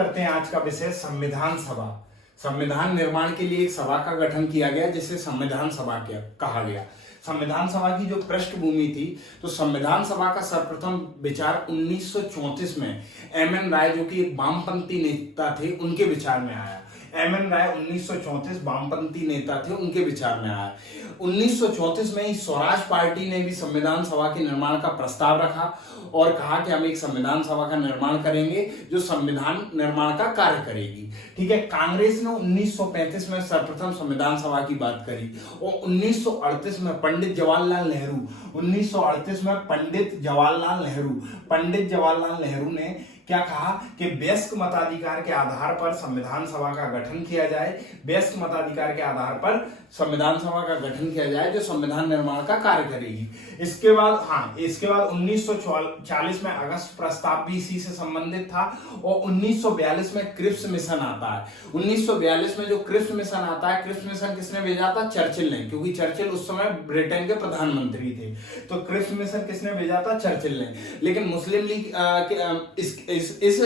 करते हैं आज का विषय संविधान सभा। संविधान निर्माण के लिए एक सभा का गठन किया गया जिसे संविधान सभा कहा गया। संविधान सभा की जो पृष्ठभूमि थी, तो संविधान सभा का सर्वप्रथम विचार 1934 में एम.एन. राय जो कि एक वामपंथी नेता थे उनके विचार में आया। एम.एन. राय 1934 वामपंथी नेता थे, उनके विचार में आया। 1934 में ही स्वराज पार्टी ने भी संविधान सभा के निर्माण का प्रस्ताव रखा और कहा कि हम एक संविधान सभा का निर्माण करेंगे जो संविधान निर्माण का कार्य करेगी। ठीक है। कांग्रेस ने 1935 में सर्वप्रथम संविधान सभा की बात करी और 1938 में पंडित जवाहरलाल नेहरू ने क्या कहा कि वयस्क मताधिकार के आधार पर संविधान सभा का गठन किया जाए। वयस्क मताधिकार के आधार पर संविधान सभा का गठन किया जाए जो संविधान निर्माण का कार्य करेगी। इसके बाद 1940 में अगस्त प्रस्ताव भी इसी से संबंधित था और 1942 में क्रिप्स मिशन आता है। 1942 में जो क्रिप्स मिशन आता है, क्रिप्स मिशन किसने भेजा था? चर्चिल ने, क्योंकि चर्चिल उस समय ब्रिटेन के प्रधानमंत्री थे। तो क्रिप्स मिशन किसने भेजा था? चर्चिल ने। लेकिन मुस्लिम लीग इस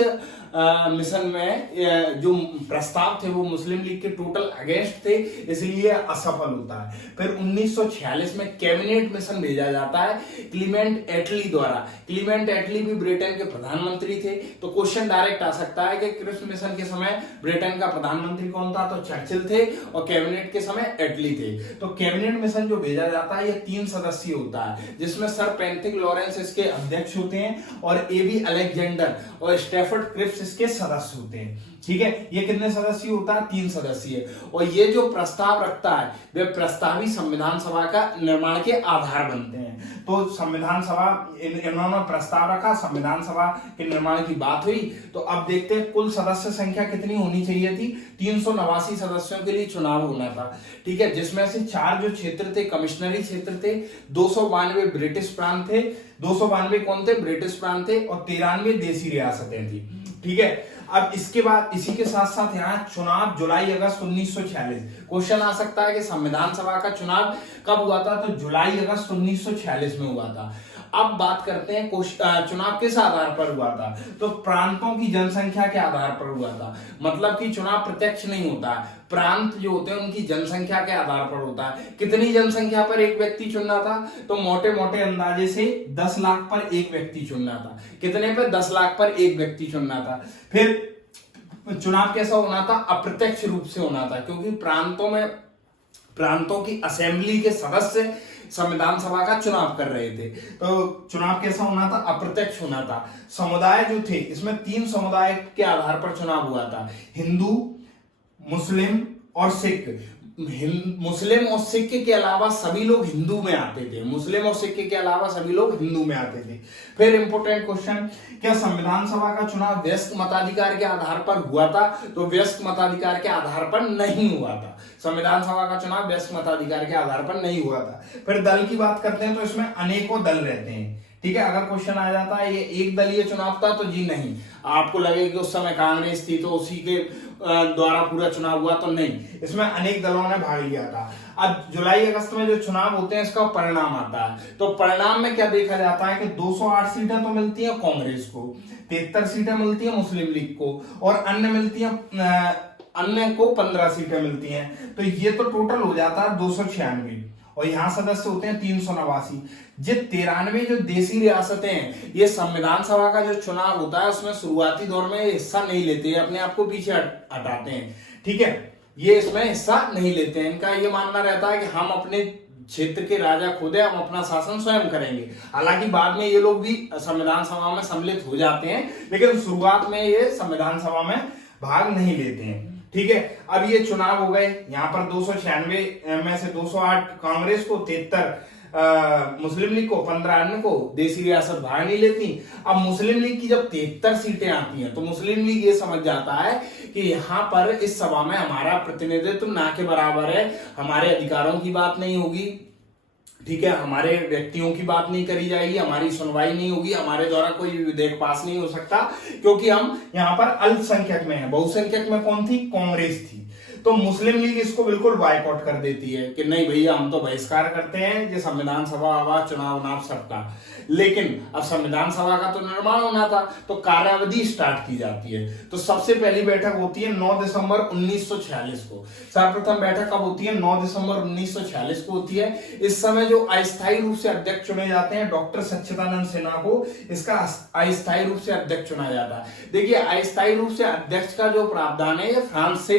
मिशन में जो प्रस्ताव थे वो मुस्लिम लीग के टोटल अगेंस्ट थे, इसलिए असफल होता है। फिर 1946 में कैबिनेट मिशन भेजा जाता है क्लीमेंट एटली द्वारा। क्लीमेंट एटली भी ब्रिटेन के प्रधानमंत्री थे। तो क्वेश्चन डायरेक्ट आ सकता है कि क्रिप्स मिशन के समय ब्रिटेन का प्रधानमंत्री कौन था? तो चर्चिल थे और कैबिनेट के समय एटली थे। तो कैबिनेट मिशन जो भेजा जाता है ये 3 सदस्यीय होता है, जिसमें सर पेंथिक लॉरेंस इसके अध्यक्ष होते हैं और ए.बी. अलेक्जेंडर और स्टैफर्ड क्रिप्स इसके सदस्य होते हैं। ठीक है। ये कितने सदस्यीय होता है? 3 सदस्यीय। और ये जो प्रस्ताव रखता है वे प्रस्तावी संविधान सभा का निर्माण के आधार बनते हैं। तो संविधान सभा इन्होंने प्रस्ताव रखा, संविधान सभा के निर्माण की बात हुई। तो अब देखते हैं कुल सदस्य संख्या कितनी होनी चाहिए थी। 389 सदस्यों के लिए चुनाव होना था। ठीक है। जिसमें से 4 जो क्षेत्र थे कमिश्नरी क्षेत्र थे, 292 ब्रिटिश प्रांत थे। 292 कौन थे? ब्रिटिश प्रांत थे और 93 देसी रियासतें थी। ठीक है। अब इसके बाद इसी के साथ साथ यहाँ चुनाव जुलाई अगस्त 1946। क्वेश्चन आ सकता है कि संविधान सभा का चुनाव कब हुआ था? तो जुलाई अगस्त 1946 में हुआ था। अब बात करते हैं चुनाव किस आधार पर हुआ था? तो प्रांतों की जनसंख्या के आधार पर हुआ था। मतलब कि चुनाव प्रत्यक्ष नहीं होता है, प्रांत जो होते हैं उनकी जनसंख्या के आधार पर होता है। कितनी जनसंख्या पर एक व्यक्ति चुनना था? तो मोटे मोटे अंदाजे से 10 लाख पर एक व्यक्ति चुनना था। कितने पर? 10 लाख पर एक व्यक्ति चुनना था। फिर चुनाव कैसा होना था? अप्रत्यक्ष रूप से होना था, क्योंकि प्रांतों की असेंबली के सदस्य संविधान सभा का चुनाव कर रहे थे। तो चुनाव कैसा होना था? अप्रत्यक्ष होना था। समुदाय जो थे इसमें 3 समुदाय के आधार पर चुनाव हुआ था, हिंदू, मुस्लिम और सिख। मुस्लिम और सिख के अलावा सभी लोग हिंदू में आते थे। मुस्लिम और सिख के अलावा सभी लोग हिंदू में आते थे। फिर इंपोर्टेंट क्वेश्चन, क्या संविधान सभा का चुनाव वयस्क मताधिकार के आधार पर हुआ था? तो वयस्क मताधिकार के आधार पर नहीं हुआ था। संविधान सभा का चुनाव वयस्क मताधिकार के आधार पर नहीं हुआ था। फिर दल की बात करते हैं तो इसमें अनेकों दल रहते हैं। ठीक है। अगर क्वेश्चन आ जाता है ये एक दलीय चुनाव था, तो जी नहीं। आपको लगे कि उस समय कांग्रेस थी तो उसी के द्वारा पूरा चुनाव हुआ, तो नहीं, इसमें अनेक दलों ने भाग लिया था। अब जुलाई अगस्त में जो चुनाव होते हैं इसका परिणाम आता है। तो परिणाम में क्या देखा जाता है कि 208 सीटें तो मिलती हैं कांग्रेस को, 73 सीटें मिलती है मुस्लिम लीग को और अन्य को 15 सीटें मिलती हैं। तो ये तो टोटल हो जाता है 296 और यहाँ सदस्य होते हैं 389। ये 93 जो देसी रियासतें हैं, ये संविधान सभा का जो चुनाव होता है उसमें शुरुआती दौर में हिस्सा नहीं लेते, अपने आप को पीछे हटाते हैं। ठीक है। ये इसमें हिस्सा नहीं लेते हैं। इनका ये मानना रहता है कि हम अपने क्षेत्र के राजा खुद है, हम अपना शासन स्वयं करेंगे। हालांकि बाद में ये लोग भी संविधान सभा में सम्मिलित हो जाते हैं, लेकिन शुरुआत में ये संविधान सभा में भाग नहीं लेते हैं। ठीक है। अब ये चुनाव हो गए, यहाँ पर 296 में से 208 कांग्रेस को, 73 मुस्लिम लीग को, 15 अन्य को। देसी रियासत भाग नहीं लेती। अब मुस्लिम लीग की जब 73 सीटें आती हैं तो मुस्लिम लीग ये समझ जाता है कि यहाँ पर इस सभा में हमारा प्रतिनिधित्व ना के बराबर है, हमारे अधिकारों की बात नहीं होगी। ठीक है। हमारे व्यक्तियों की बात नहीं करी जाएगी, हमारी सुनवाई नहीं होगी, हमारे द्वारा कोई विधेयक पास नहीं हो सकता, क्योंकि हम यहाँ पर अल्पसंख्यक में हैं। बहुसंख्यक में कौन थी? कांग्रेस थी। तो मुस्लिम लीग इसको बिल्कुल बायकॉट कर देती है कि नहीं भैया हम तो बहिष्कार करते हैं ये संविधान सभा आवाज चुनाव सबका। लेकिन अब संविधान सभा का तो निर्माण होना था, तो कार्यावधि स्टार्ट की जाती है। तो सबसे पहली बैठक होती है 9 दिसंबर 1946 को। सर्वप्रथम बैठक कब होती है? 9 दिसंबर 1946 को होती है। इस समय जो अस्थायी रूप से अध्यक्ष चुने जाते हैं डॉक्टर सच्चिदानंद सिन्हा को इसका अस्थायी रूप से अध्यक्ष चुना जाता है। देखिए अस्थायी रूप से अध्यक्ष का जो प्रावधान है ये फ्रांस से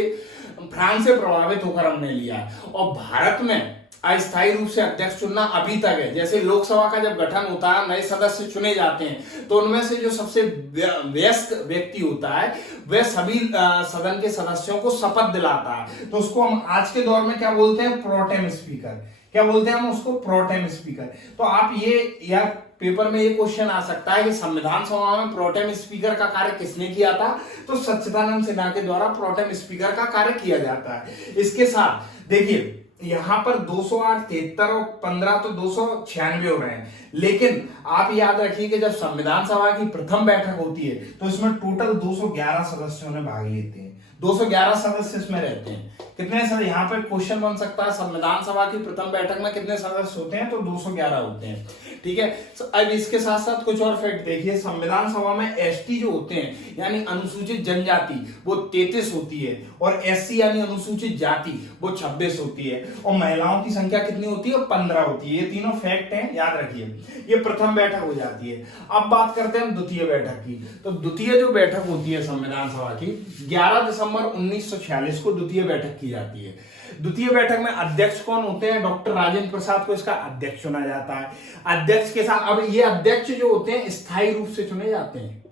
प्रभावित होकर हमने लिया, और भारत में अस्थायी रूप से अध्यक्ष चुनना अभी तक है। जैसे लोकसभा का जब गठन होता है, नए सदस्य चुने जाते हैं, तो उनमें से जो सबसे वयस्क व्यक्ति होता है वह सभी सदन के सदस्यों को शपथ दिलाता है। तो उसको हम आज के दौर में क्या बोलते हैं? Pro tem speaker. क्या बोलते हैं हम उसको? Pro tem speaker. तो आप ये या पेपर में ये क्वेश्चन आ सकता है कि संविधान सभा में प्रोटेम स्पीकर का कार्य किसने किया था? तो सच्चिदानंद सिन्हा के द्वारा प्रोटेम स्पीकर का कार्य किया जाता है। इसके साथ देखिए यहां पर 208, 73 और 15 तो 296 हो रहे हैं, लेकिन आप याद रखिए कि जब संविधान सभा की प्रथम बैठक होती है तो इसमें टोटल 211 सदस्यों ने भाग लेते हैं। 211 सदस्य इसमें रहते हैं। कितने सदस्य? यहाँ पे क्वेश्चन बन सकता है संविधान सभा की प्रथम बैठक में कितने सदस्य होते हैं? तो 211 होते हैं। ठीक है, अब इसके साथ साथ कुछ और फैक्ट देखिए। संविधान सभा में एसटी जो होते हैं यानी अनुसूचित जनजाति वो 33 होती है, और एससी यानी अनुसूचित जाति वो 26 होती है, और महिलाओं की संख्या कितनी होती है? 15 होती है। ये तीनों फैक्ट हैं, याद रखिए। ये प्रथम बैठक हो जाती है। अब बात करते हैं द्वितीय बैठक की। तो द्वितीय जो बैठक होती है संविधान सभा की 11 दिसंबर 1946 को द्वितीय बैठक की जाती है। द्वितीय बैठक में अध्यक्ष कौन होते हैं? डॉक्टर राजेंद्र प्रसाद को इसका अध्यक्ष चुना जाता है। अध्यक्ष के साथ अब ये अध्यक्ष जो होते हैं स्थायी रूप से चुने जाते हैं।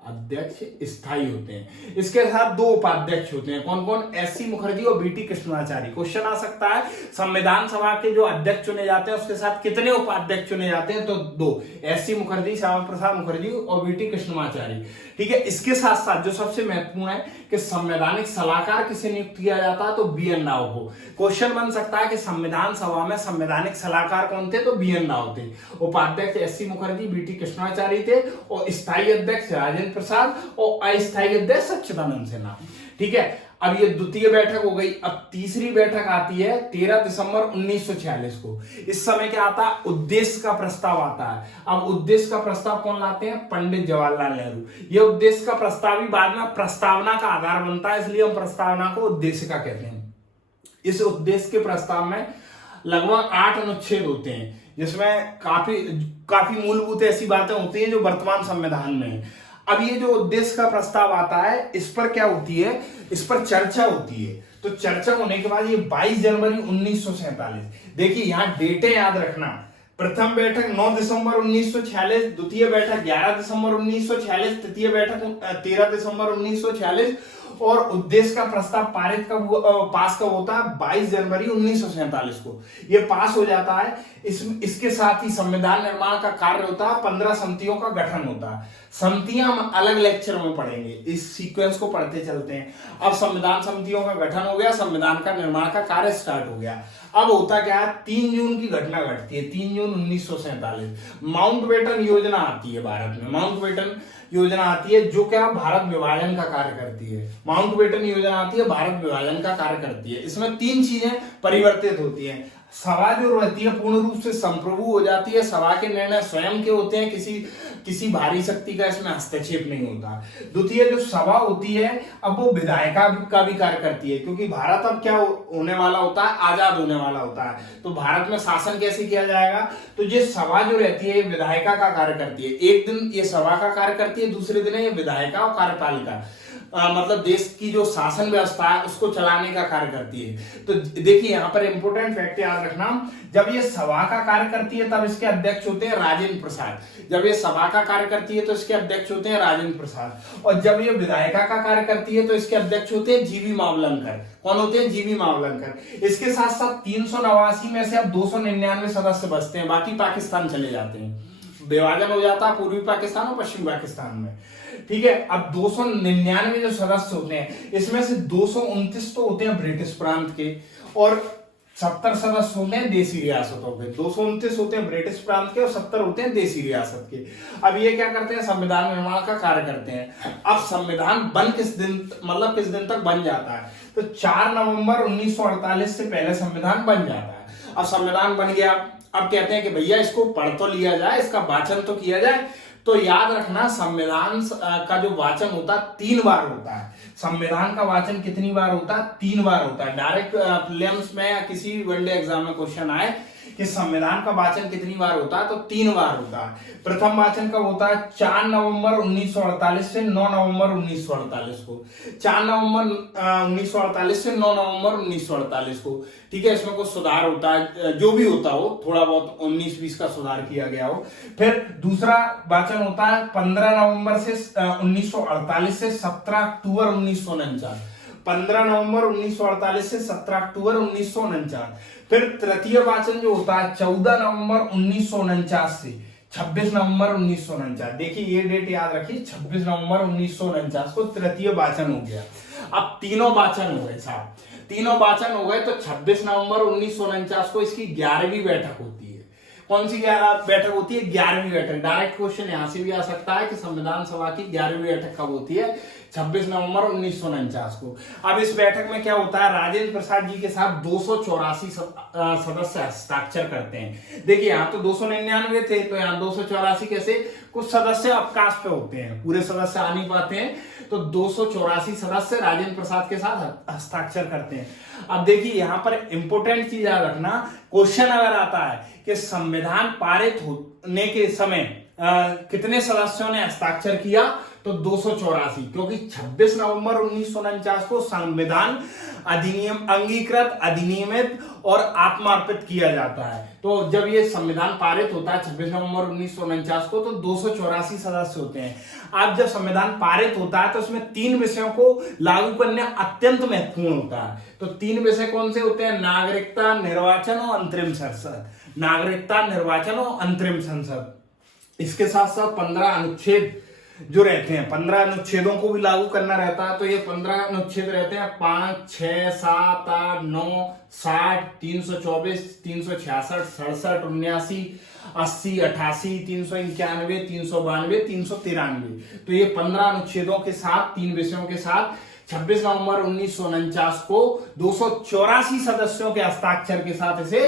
अध्यक्ष स्थायी होते हैं। इसके साथ 2 उपाध्यक्ष होते हैं। कौन कौन? एससी मुखर्जी और बीटी कृष्णमाचारी। क्वेश्चन आ सकता है संविधान सभा के जो अध्यक्ष चुने जाते हैं उसके साथ कितने उपाध्यक्ष चुने जाते हैं? तो 2, एससी मुखर्जी, श्यामा प्रसाद मुखर्जी और बीटी कृष्णमाचारी। ठीक है, इसके साथ साथ जो सबसे महत्वपूर्ण है कि संवैधानिक सलाहकार किसे नियुक्त किया जाता है? तो BN राव को। क्वेश्चन बन सकता है कि संविधान सभा में संवैधानिक सलाहकार कौन थे? तो BN राव थे। उपाध्यक्ष एससी मुखर्जी, बीटी कृष्णमाचारी थे, और स्थायी अध्यक्ष राजेंद्र प्रसाद, और अस्थायी अध्यक्ष सच्चिदानंद सिन्हा। ठीक है, अब ये द्वितीय बैठक हो गई। अब तीसरी बैठक आती है 13 दिसंबर 1946 को। इस समय क्या आता है? उद्देश्य का प्रस्ताव आता है। अब उद्देश्य का प्रस्ताव कौन लाते हैं? पंडित जवाहरलाल नेहरू। ये उद्देश्य का प्रस्ताव ही बाद में प्रस्तावना का आधार बनता है, इसलिए हम प्रस्तावना को उद्देश्य का कहते हैं। इस उद्देश्य के प्रस्ताव में लगभग 8 अनुच्छेद होते हैं, जिसमें काफी मूलभूत ऐसी बातें होती हैं जो वर्तमान संविधान में है। अब ये जो उद्देश्य का प्रस्ताव आता है इस पर क्या होती है? इस पर चर्चा होती है। तो चर्चा होने के बाद ये 22 जनवरी 1947, देखिए यहां डेटें याद रखना। प्रथम बैठक 9 दिसंबर 1946, द्वितीय बैठक 11 दिसंबर 1946, तृतीय बैठक 13 दिसंबर 1946, और उद्देश्य का प्रस्ताव पास कब होता है? 22 जनवरी 1947 को ये पास हो जाता है। इसके साथ ही संविधान निर्माण का कार्य होता है, 15 समितियों का गठन होता है। समितियां हम अलग लेक्चर में पढ़ेंगे, इस सीक्वेंस को पढ़ते चलते हैं। अब संविधान समितियों का गठन हो गया, संविधान का निर्माण का कार्य स्टार्ट हो गया। अब होता क्या है? 3 जून की घटना घटती है, 3 जून 1947। माउंटबेटन योजना आती है भारत में। माउंटबेटन योजना आती है जो क्या भारत विभाजन का कार्य करती है। माउंटबेटन योजना आती है, भारत विभाजन का कार्य करती है। इसमें 3 चीजें परिवर्तित होती हैं। सभा जो रहती है पूर्ण रूप से संप्रभु हो जाती है। सभा के निर्णय स्वयं के होते हैं, किसी भारी शक्ति का इसमें हस्तक्षेप नहीं होता। द्वितीय जो सभा होती है अब वो विधायिका का भी कार्य करती है, क्योंकि भारत अब क्या होने वाला होता है? आजाद होने वाला होता है। तो भारत में शासन कैसे किया जाएगा? तो ये सभा जो रहती है विधायिका का कार्य करती है। एक दिन ये सभा का कार्य करती है, दूसरे दिन ये विधायिका और कार्यपालिका मतलब देश की जो शासन व्यवस्था है उसको चलाने का कार्य करती है। तो देखिए यहाँ पर इंपोर्टेंट फैक्ट याद रखना, जब ये सभा का कार्य करती है तब इसके अध्यक्ष होते हैं राजेंद्र प्रसाद। जब ये सभा का कार्य करती है तो इसके अध्यक्ष होते हैं राजेंद्र प्रसाद, और जब ये विधायिका का कार्य करती है तो इसके अध्यक्ष होते हैं जीवी मावलंकर। कौन होते हैं? जीवी मावलंकर। इसके साथ साथ 389 में से अब 299 सदस्य बचते हैं, बाकी पाकिस्तान चले जाते हैं। विभाजन हो जाता है पूर्वी पाकिस्तान और पश्चिमी पाकिस्तान में। ठीक है, अब 299 जो सदस्य होते हैं इसमें से 229 तो होते हैं ब्रिटिश प्रांत के, और 70 सदस्य होते हैं देसी रियासतों के, 229 होते हैं ब्रिटिश प्रांत के और 70 होते हैं देसी रियासत के। अब ये क्या करते हैं, संविधान निर्माण का कार्य करते हैं। अब संविधान बन किस दिन, मतलब किस दिन तक बन जाता है, तो 4 नवंबर 1948 से पहले संविधान बन जाता है। अब संविधान बन गया, अब कहते हैं कि भैया इसको पढ़ तो लिया जाए, इसका वाचन तो किया जाए। तो याद रखना संविधान का जो वाचन होता है 3 बार होता है। संविधान का वाचन कितनी बार होता है, 3 बार होता है। डायरेक्ट प्रीलिम्स में या किसी वनडे एग्जाम में क्वेश्चन आए कि संविधान का वाचन कितनी बार होता है, तो 3 बार होता है। प्रथम वाचन कब होता है, 4 नवंबर 1948 से 9 नवंबर 1948 को। 4 नवंबर 1948 से 9 नवंबर 1948 को, ठीक है। इसमें कुछ सुधार होता है, जो भी होता हो, थोड़ा बहुत 19-20 का सुधार किया गया हो। फिर दूसरा वाचन होता है 15 नवंबर से 1948 से 17 अक्टूबर 1949। 15 नवंबर 1948 से 17 अक्टूबर 1949। फिर तृतीय वाचन जो होता है 14 नवंबर 1949 से 26 नवंबर 1949। देखिए ये डेट याद रखिए, 26 नवंबर 1949 को तृतीय वाचन हो गया। अब तीनों वाचन हो गए साहब, तीनों वाचन हो गए, तो 26 नवंबर 1949 को इसकी 11वीं बैठक होती है। कौन सी बैठक होती है, 11वीं बैठक। डायरेक्ट क्वेश्चन यहां से भी आ सकता है कि संविधान सभा की 11वीं बैठक कब होती है, 26 नवंबर 1949 को। अब इस बैठक में क्या होता है, राजेंद्र प्रसाद जी के साथ 284 सदस्य हस्ताक्षर करते हैं। देखिए यहाँ तो 299 थे, तो यहाँ 284 कैसे, कुछ सदस्य अवकाश पे होते हैं, पूरे सदस्य आ नहीं पाते हैं, तो 284 सदस्य राजेंद्र प्रसाद के साथ हस्ताक्षर करते हैं। अब देखिए यहाँ पर इंपोर्टेंट चीज याद रखना, क्वेश्चन अगर आता है कि संविधान पारित होने के समय कितने सदस्यों ने हस्ताक्षर किया, तो 284, क्योंकि 26 नवंबर 1949 को संविधान अधिनियम अंगीकृत, अधिनियमित और आत्मार्पित किया जाता है। तो जब ये संविधान पारित होता है 26 नवंबर 1949 को, तो 284 सदस्य होते हैं। अब जब संविधान पारित होता है तो उसमें 3 विषयों को लागू करना अत्यंत महत्वपूर्ण होता है। तो 3 विषय कौन से होते हैं, नागरिकता, निर्वाचन और अंतरिम संसद। नागरिकता, निर्वाचन और अंतरिम संसद। इसके साथ साथ 15 अनुच्छेद जो रहते हैं, 15 अनुच्छेदों को भी लागू करना रहता है। तो ये 15 अनुच्छेद रहते हैं, 5, 6, 7, 8, 9, 60, 324, 366, 67, 79, 80, 88, 391, 392, 393। तो ये 15 अनुच्छेदों के साथ, 3 विषयों के साथ 26 नवंबर 1949 को 284 सदस्यों के हस्ताक्षर के साथ इसे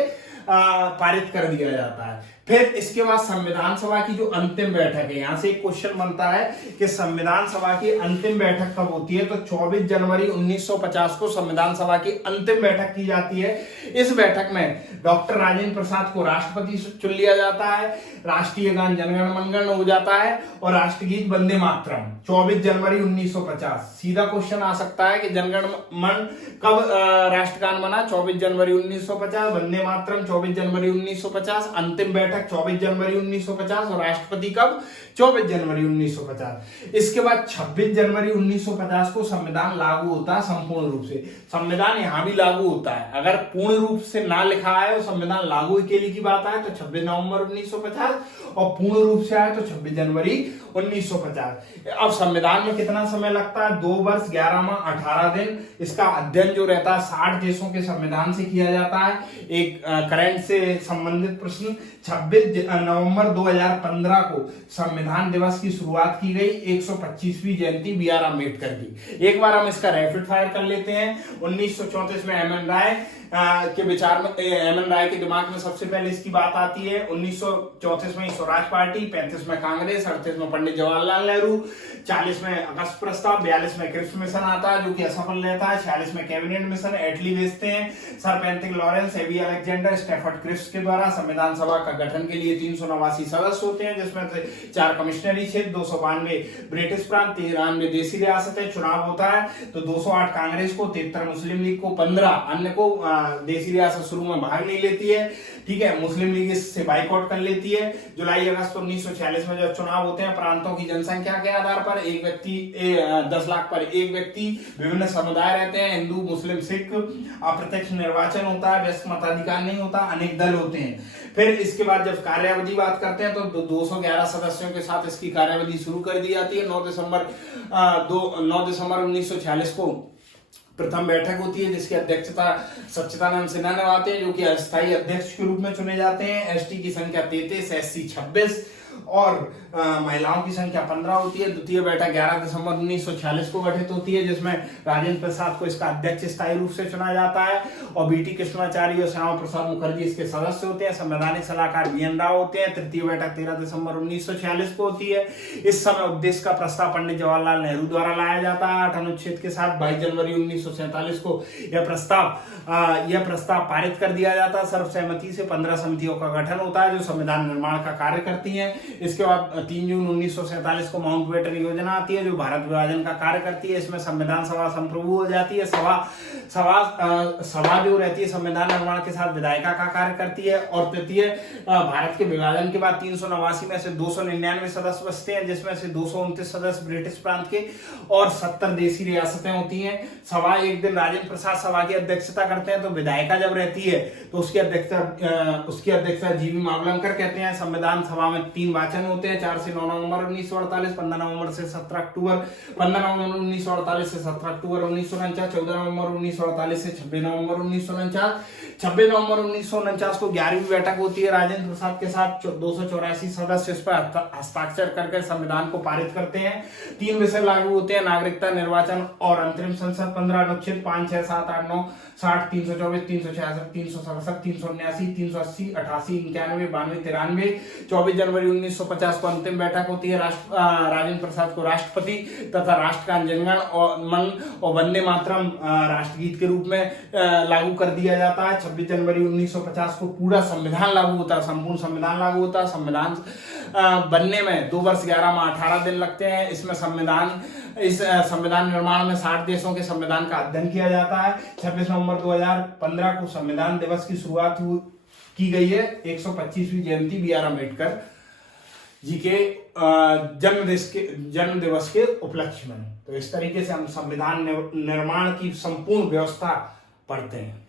पारित कर दिया जाता है। फिर इसके बाद संविधान सभा की जो अंतिम बैठक है, यहां से एक क्वेश्चन बनता है कि संविधान सभा की अंतिम बैठक कब होती है, तो 24 जनवरी 1950 को संविधान सभा की अंतिम बैठक की जाती है। इस बैठक में डॉक्टर राजेंद्र प्रसाद को राष्ट्रपति चुन लिया जाता है, राष्ट्रीय गान जनगण मंगल हो जाता है और राष्ट्रगीत वंदे मातरम। 24 जनवरी 1950। सीधा क्वेश्चन आ सकता है कि जनगण मन कब राष्ट्रगान बना, 24 जनवरी 1950, वंदे मातरम 24 जनवरी 1950, अंतिम बैठक 24 जनवरी 1950 और राष्ट्रपति कब, 24 जनवरी 1950। इसके बाद 26 जनवरी 1950 को संविधान लागू होता है संपूर्ण रूप से। संविधान यहां भी लागू होता है, अगर पूर्ण रूप से ना लिखा है और संविधान लागू के लिए की बात आए तो 26 नवंबर 1950, और पूर्ण रूप से आए तो 26 जनवरी 1950। अब संविधान में कितना समय लगता है, 2 वर्ष 11 माह 18 दिन। इसका अध्ययन जो रहता है 60 देशों के संविधान से किया जाता है। एक करंट से संबंधित प्रश्न, 26 नवंबर 2015 को संविधान दिवस की शुरुआत की गई, 125वीं जयंती BR अम्बेडकर की। एक बार हम इसका रैपिड फायर कर लेते हैं। 1934 में एम एन राय के विचार में, एम एन राय के दिमाग में सबसे पहले इसकी बात आती है। 1934 में स्वराज पार्टी, 35 में कांग्रेस, 38 में पंडित जवाहरलाल नेहरू, 40 में अगस्त प्रस्ताव, 42 में क्रिप्स मिशन आता है जो कि असफल रहता है, 46 में कैबिनेट मिशन एटली भेजते हैं, sir Pethick Lawrence, A B Alexander, Stafford Cripps के द्वारा संविधान सभा का गठन के लिए 389 सदस्य होते हैं, जिसमें से 4 कमिश्नरी क्षेत्र, 292 ब्रिटिश प्रांत, 93 देशी रियासतें। चुनाव होता है तो 208 कांग्रेस को, 73 मुस्लिम लीग को, 15 अन्य को। देशी रियासत शुरू में भाग नहीं लेती है, ठीक है, मुस्लिम लीग इससे बाइकआउट कर लेती है। जुलाई अगस्त 1946 में जब चुनाव होते हैं, प्रांतों की जनसंख्या के आधार पर एक व्यक्ति 10 लाख पर एक व्यक्ति, विभिन्न समुदाय रहते हैं, हिंदू, मुस्लिम, सिख। अप्रत्यक्ष निर्वाचन होता है, व्यस्क मताधिकार नहीं होता, अनेक दल होते हैं। फिर इसके बाद जब कार्यावधि बात करते हैं तो 211 सदस्यों के साथ इसकी कार्यावधि शुरू कर दी जाती है। 9 दिसंबर 1946 को प्रथम बैठक होती है जिसकी अध्यक्षता सच्चिदानंद सिन्हा निभाते हैं, जो कि अस्थायी अध्यक्ष के रूप में चुने जाते हैं। एसटी की संख्या 33, एससी 26 और महिलाओं की संख्या 15 होती है। द्वितीय बैठक 11 दिसंबर 1946 को गठित होती है, जिसमें राजेंद्र प्रसाद को इसका अध्यक्ष स्थायी रूप से चुना जाता है और बीटी कृष्णाचार्य और श्यामा प्रसाद मुखर्जी इसके सदस्य होते हैं। संवैधानिक सलाहकार बीएन राव होते हैं। तृतीय बैठक 13 दिसंबर 1946 को होती है। इस समय उद्देश्य का प्रस्ताव पंडित जवाहरलाल नेहरू द्वारा लाया जाता है। 8 अनुच्छेद के साथ 22 जनवरी 1947 को यह प्रस्ताव पारित कर दिया जाता है। सर्वसहमति से 15 समितियों का गठन होता है जो संविधान निर्माण का कार्य करती हैं। इसके बाद 3 जून 1947 को माउंटबेटन योजना आती है जो भारत विभाजन का कार्य करती है। इसमें संविधान सभा संप्रभु हो जाती है। सभा जो रहती है संविधान निर्माण के साथ विधायिका का कार्य करती है। और तृतीय, भारत के विभाजन के बाद 389 में से 299 सदस्य बचते हैं, जिसमें से 229 सदस्य ब्रिटिश प्रांत के और 70 देशी रियासतें होती हैं। सभा एक दिन राजेंद्र प्रसाद सभा की अध्यक्षता करते हैं, तो विधायिका जब रहती है तो उसकी अध्यक्षता जीवी मावलंकर कहते हैं। संविधान सभा में 3 वाचन होते हैं, 4 से 9 नवंबर 1948, 15 नवंबर से 17 अक्टूबर 1948 से 17 अक्टूबर 1949, 14 नवंबर 1948 से 26 नवंबर 1949। 26 नवंबर 1949 को 11वीं बैठक होती है राजेंद्र प्रसाद के साथ। 284 सदस्य इस पर हस्ताक्षर करके संविधान को पारित करते हैं। 3 विषय लागू होते हैं, नागरिकता, निर्वाचन और अंतरिम संसद। 15 अनुच्छेद 5, 6, 7, 8, 9, 60, 324, 366, 367, 379, 380, 88, 91, 92, 93। 24 जनवरी 1950 को अंतिम बैठक होती है। राजेंद्र प्रसाद को राष्ट्रपति तथा राष्ट्रगान, जनगण और वंदे मातरम राष्ट्रगीत के रूप में लागू कर दिया जाता है। 26 जनवरी 1950 को पूरा संविधान लागू होता है, संपूर्ण संविधान लागू होता है। संविधान बनने में 2 वर्ष 11 माह 18 दिन लगते हैं। इस संविधान निर्माण में 60 देशों के संविधान का अध्ययन किया जाता है। 26 नवंबर 2015 को संविधान दिवस की शुरुआत की गई है 125वीं जयंती बी आर अम्बेडकर जी के जन्म दिवस के उपलक्ष्य में। तो इस तरीके से हम संविधान निर्माण की संपूर्ण व्यवस्था पढ़ते हैं।